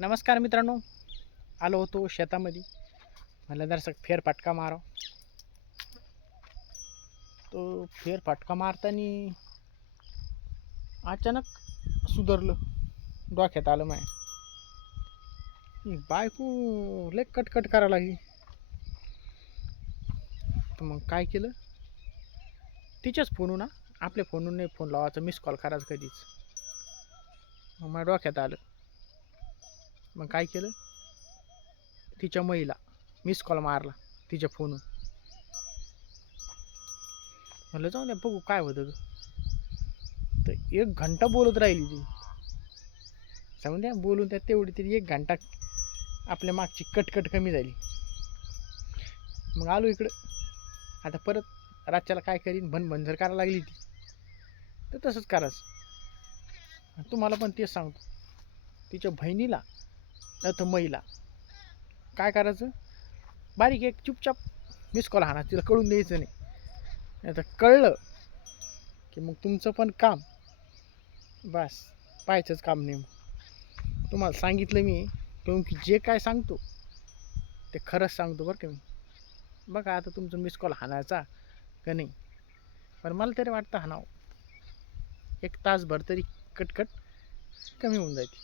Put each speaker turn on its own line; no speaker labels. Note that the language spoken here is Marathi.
नमस्कार मित्रांनो. आलो होतो शेतामध्ये. मला फेर फाटका माराव तो फेरफाटका मारताना अचानक सुधारलं. डोक्यात आलं माय. बायको लय कटकट करायला लागली. तर मग काय केलं? तिच्याच फोनून आपल्या फोनून नाही फोन लावायचा मिस कॉल करायचं कधीच. मग माझ्या डोक्यात आलं. मग काय केलं? तिच्या महिला मिस कॉल मारला तिच्या फोनवर म्हणलं जाऊ द्या बघू काय होतं ते. तर एक घंटा बोलत राहिली ती. सांगून द्या बोलून त्या तेवढी तरी एक घंटा आपल्या मागची कटकट कमी झाली. मग आलो इकडं. आता परत रातच्याला काय करीन? भन भनझर करायला लागली ती. तर तसंच करायचं. तुम्हाला पण तेच सांगतो. तिच्या बहिणीला तर महिला. काय करायचं? बारीक एक चुपचाप मिस कॉल हाणा. तिला कळून द्यायचं नाही. नाही तर कळलं की मग तुमचं पण काम. बस. पाहायचंच काम नाही मग. तुम्हाला सांगितलं मी. की जे काय सांगतो ते खरंच सांगतो बरं का मी. बघा आता तुमचं मिस कॉल हाणायचा का नाही. पण मला तरी वाटतं हाणावं. एक तासभर तरी कटकट कमी होऊन जायची